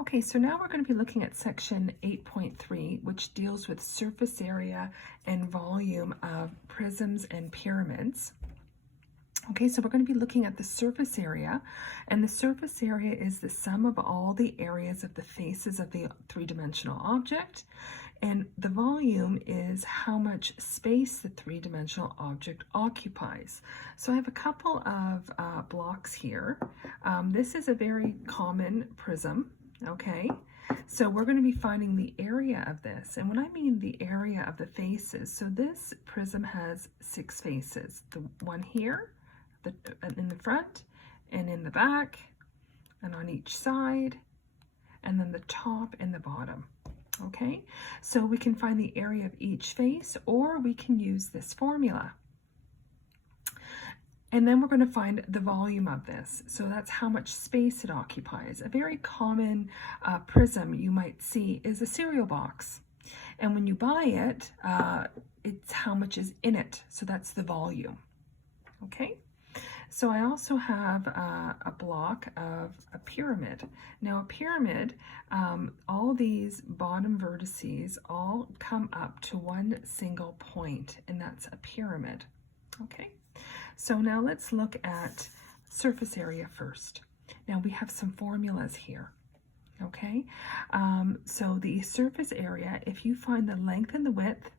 Okay, so now we're going to be looking at section 8.3, which deals with surface area and volume of prisms and pyramids. Okay, so we're going to be looking at the surface area, and the surface area is the sum of all the areas of the faces of the three-dimensional object, and the volume is how much space the three-dimensional object occupies. So I have a couple of blocks here. This is a very common prism, okay? So we're going to be finding the area of this, and when I mean the area of the faces, so this prism has 6 faces, the one here, in the front and in the back and on each side, and then the top and the bottom. Okay, so we can find the area of each face, or we can use this formula. And then we're going to find the volume of this. So that's how much space it occupies. A very common prism you might see is a cereal box. And when you buy it, it's how much is in it. So that's the volume. Okay. So I also have a block of a pyramid. Now a pyramid, all these bottom vertices all come up to one single point, and that's a pyramid. Okay, so now let's look at surface area first. Now we have some formulas here. Okay, so the surface area, if you find the length and the width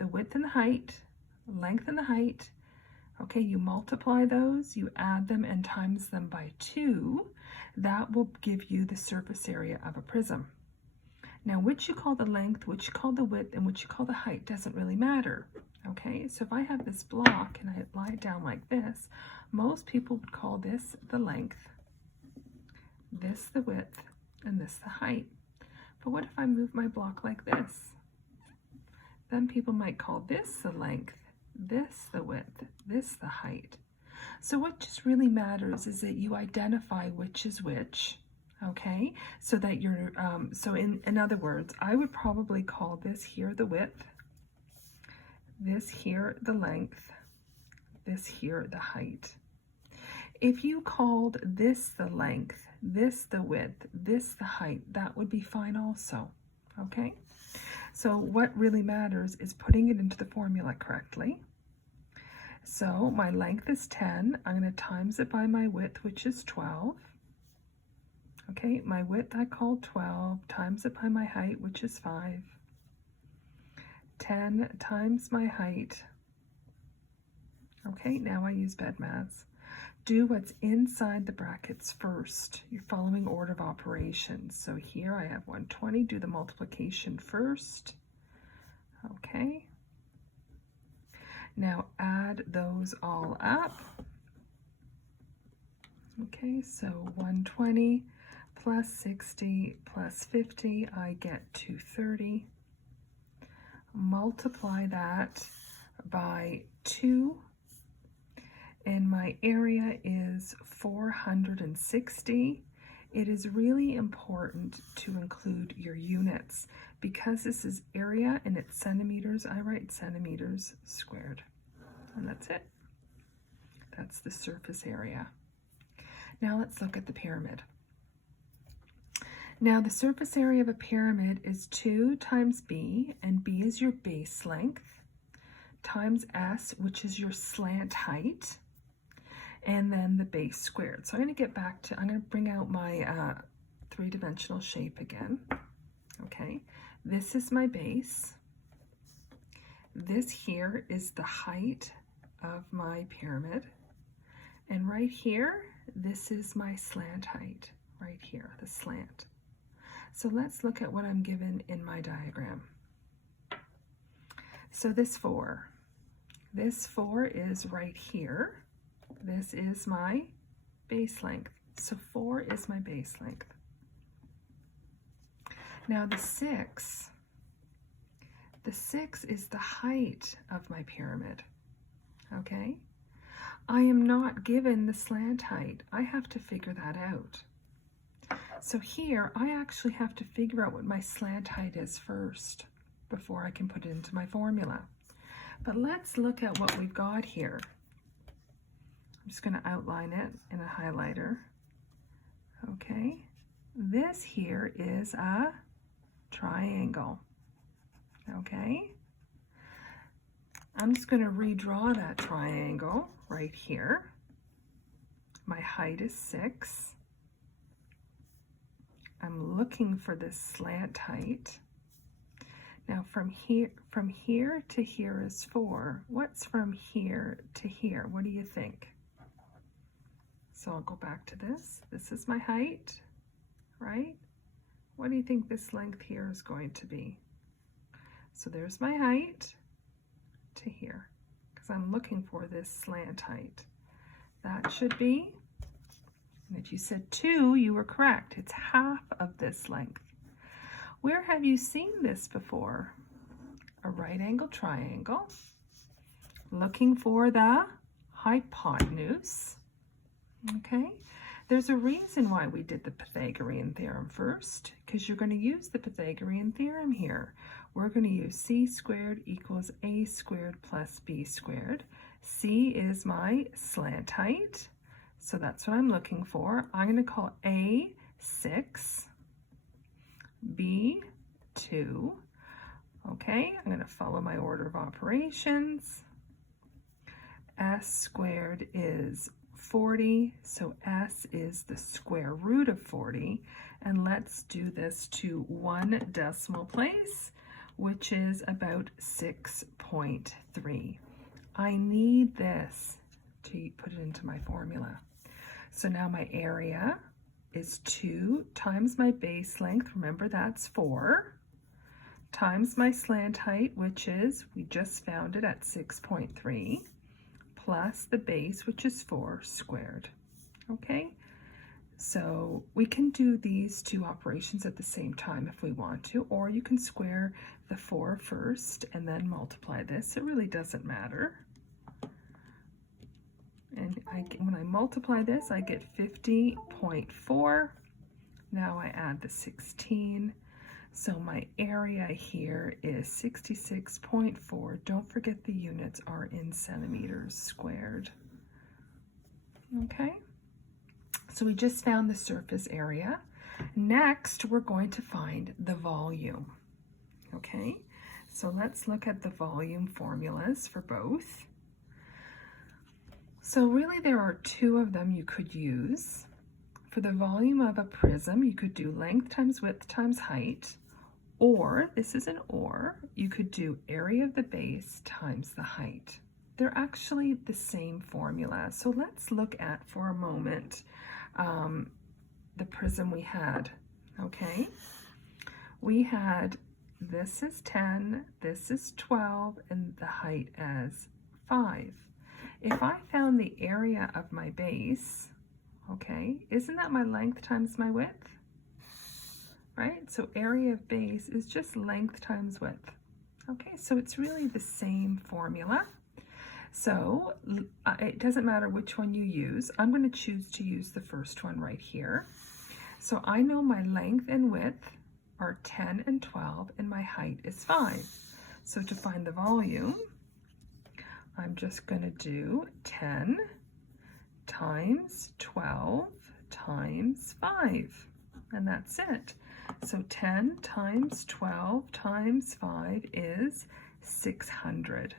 and the height, length and the height, okay, you multiply those, you add them and times them by 2, that will give you the surface area of a prism. Now, which you call the length, which you call the width, and which you call the height doesn't really matter, okay? So if I have this block and I lie it down like this, most people would call this the length, this the width, and this the height. But what if I move my block like this? Then people might call this the length, this the width, this the height. So what just really matters is that you identify which is which, okay? So that you're, so in other words, I would probably call this here the width, this here the length, this here the height. If you called this the length, this the width, this the height, that would be fine also, okay? So what really matters is putting it into the formula correctly. So my length is 10. I'm going to times it by my width, which is 12. Okay, my width I call 12, times it by my height, which is 5. 10 times my height. Okay, now I use bed maths. Do what's inside the brackets first. You're following order of operations. So here I have 120. Do the multiplication first. Okay. Now add those all up. Okay, so 120 plus 60 plus 50, I get 230. Multiply that by 2. And my area is 460. It is really important to include your units. Because this is area and it's centimeters, I write centimeters squared. And that's it. That's the surface area. Now let's look at the pyramid. Now the surface area of a pyramid is 2 times b, and b is your base length, times s, which is your slant height, and then the base squared. So I'm going to get back to, I'm going to bring out my three-dimensional shape again. Okay, this is my base. This here is the height of my pyramid. And right here, this is my slant height, right here, the slant. So let's look at what I'm given in my diagram. So this 4 is right here. This is my base length. So 4 is my base length. Now the 6 is the height of my pyramid, okay? I am not given the slant height. I have to figure that out. So here, I actually have to figure out what my slant height is first before I can put it into my formula. But let's look at what we've got here. I'm just going to outline it in a highlighter. Okay, this here is a triangle. Okay? I'm just going to redraw that triangle right here. My height is 6. I'm looking for this slant height. Now from here to here is 4. What's from here to here? What do you think? So I'll go back to this. This is my height, right? What do you think this length here is going to be? So there's my height to here, because I'm looking for this slant height. That should be, and if you said 2, you were correct. It's half of this length. Where have you seen this before? A right angle triangle, looking for the hypotenuse. Okay, there's a reason why we did the Pythagorean theorem first, because you're going to use the Pythagorean theorem here. We're going to use c squared equals a squared plus b squared. C is my slant height, so that's what I'm looking for. I'm going to call A 6, B 2. Okay, I'm going to follow my order of operations. S squared is 40, so S is the square root of 40, and let's do this to 1 decimal place, which is about 6.3. I need this to put it into my formula. So now my area is 2 times my base length, remember that's 4, times my slant height, which is, we just found it at 6.3, plus the base, which is 4 squared. Okay, so we can do these two operations at the same time if we want to, or you can square the 4 first and then multiply this. It really doesn't matter. And when I multiply this, I get 50.4. Now I add the 16. So my area here is 66.4. Don't forget the units are in centimeters squared. Okay, so we just found the surface area. Next, we're going to find the volume. Okay, so let's look at the volume formulas for both. So really there are 2 of them you could use. For the volume of a prism, you could do length times width times height, or, this is an or, you could do area of the base times the height. They're actually the same formula. So let's look at, for a moment, the prism we had, okay? We had, this is 10, this is 12, and the height as 5. If I found the area of my base, okay, isn't that my length times my width? Right? So area of base is just length times width. Okay, so it's really the same formula. So it doesn't matter which one you use. I'm going to choose to use the first one right here. So I know my length and width are 10 and 12, and my height is 5. So to find the volume, I'm just going to do 10 times 12 times 5, and that's it. So 10 times 12 times 5 is 600.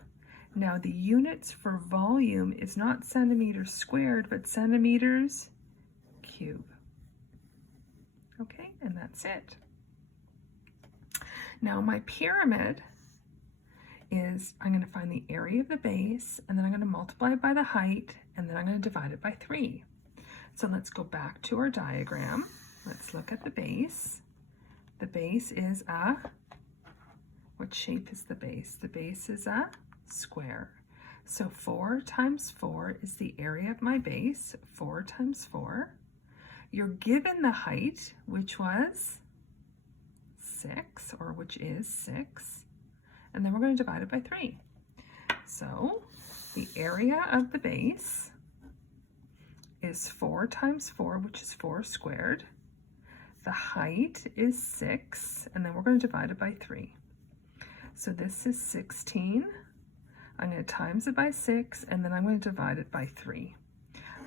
Now the units for volume is not centimeters squared, but centimeters cube. Okay, and that's it. Now my pyramid is, I'm going to find the area of the base, and then I'm going to multiply it by the height, and then I'm going to divide it by 3. So let's go back to our diagram. Let's look at the base. The base is a, what shape is the base? The base is a square. So 4 times 4 is the area of my base, 4 times 4. You're given the height, which was 6, or which is 6. And then we're going to divide it by 3. So the area of the base is 4 times 4, which is 4 squared. The height is 6, and then we're going to divide it by 3. So this is 16. I'm going to times it by 6, and then I'm going to divide it by 3.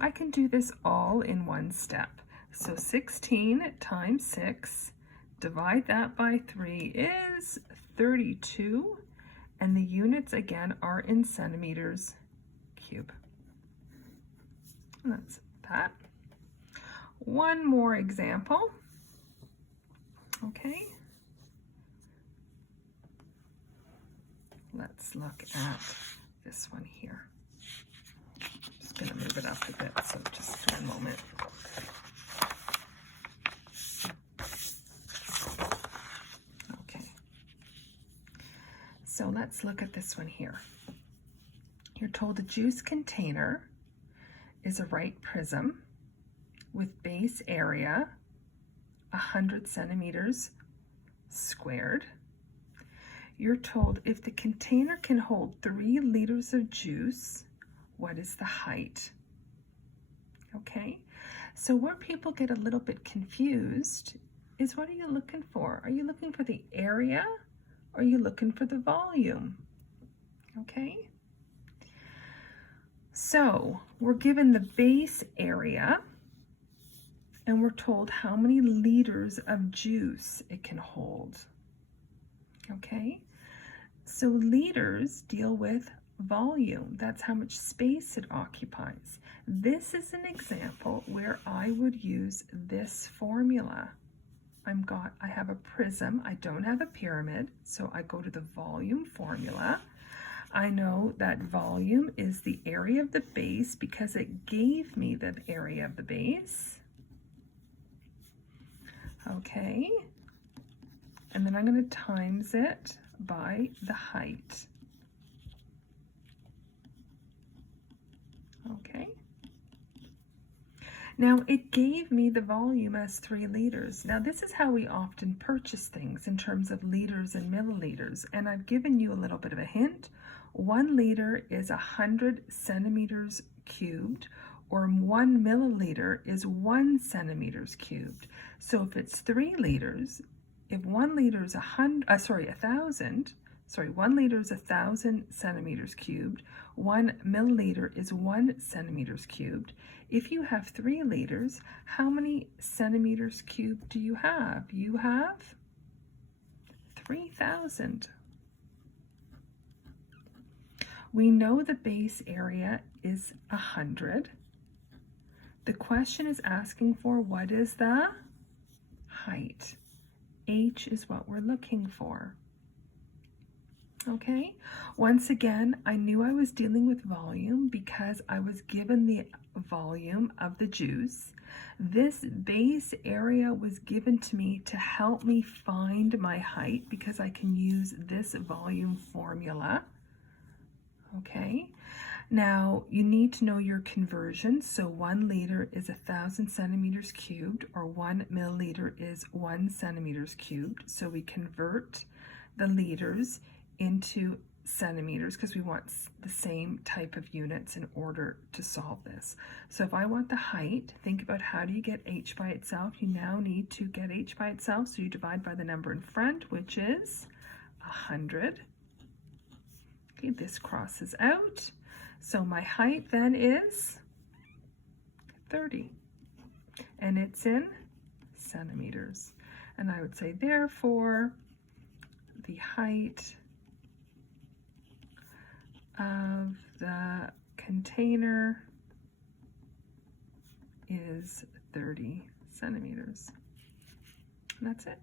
I can do this all in one step, So 16 times 6, divide that by 3 is 32. And the units again are in centimeters cube. And that's that. One more example. Okay. Let's look at this one here. Just going to move it up a bit, so just one moment. Okay. So let's look at this one here. You're told a juice container is a right prism with base area 100 centimeters squared. You're told if the container can hold 3 liters of juice, what is the height? Okay, so where people get a little bit confused is, what are you looking for? Are you looking for the area or are you looking for the volume? Okay, so we're given the base area and we're told how many liters of juice it can hold. Okay, so liters deal with volume. That's how much space it occupies. This is an example where I would use this formula. I have a prism, I don't have a pyramid, so I go to the volume formula. I know that volume is the area of the base because it gave me the area of the base. Okay, and then I'm going to times it by the height. Okay, now it gave me the volume as 3 liters. Now this is how we often purchase things in terms of liters and milliliters, and I've given you a little bit of a hint. 1 liter is 100 centimeters cubed, or 1 milliliter is 1 centimeters cubed. So if it's 3 liters, if 1 liter is 1,000 centimeters cubed, 1 milliliter is 1 centimeters cubed. If you have 3 liters, how many centimeters cubed do you have? You have 3,000. We know the base area is 100. The question is asking for, what is the height? H is what we're looking for. Okay, once again, I knew I was dealing with volume because I was given the volume of the juice. This base area was given to me to help me find my height because I can use this volume formula. Okay, now you need to know your conversion. So 1 liter is 1,000 centimeters cubed, or 1 milliliter is 1 centimeters cubed. So we convert the liters into centimeters because we want the same type of units in order to solve this. So if I want the height, think about how do you get h by itself. You now need to get h by itself, so you divide by the number in front, which is 100. Okay, this crosses out. So my height then is 30, and it's in centimeters. And I would say, therefore, the height of the container is 30 centimeters. And that's it.